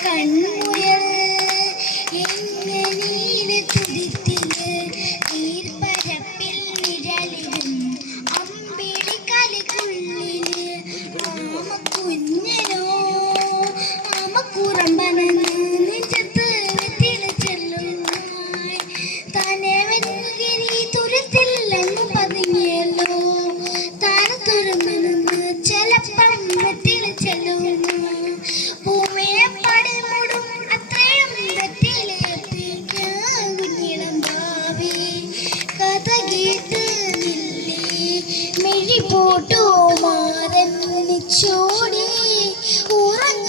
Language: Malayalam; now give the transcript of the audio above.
കൺമുയൽ എങ്ങനീല് തുടിത്തില് നീർപ്പരപ്പിൽ നിഴലിലും അമ്പിളി കലിക്കുള്ളില് ആമ കുഞ്ഞനോ ആമക്കുറമ്പനെന്ന് നെഞ്ചത്ത് തിളച്ചെല്ലുമായി തന്നെ വെന്നുകിരി തുരത്തിൽ അങ്ങ് പതുങ്ങിയല്ലോ താരത്തുരുമെന്ന് ചെലപ്പം തിളച്ചെല്ലുന്നു ഭൂമിയെ പടിമുടും അത്രയും കുഞ്ഞിളം ഭാവി കഥ കേട്ട് നില്ലേ മെഴി പോട്ടോ മാറൻ ചോടി ഉറങ്ങ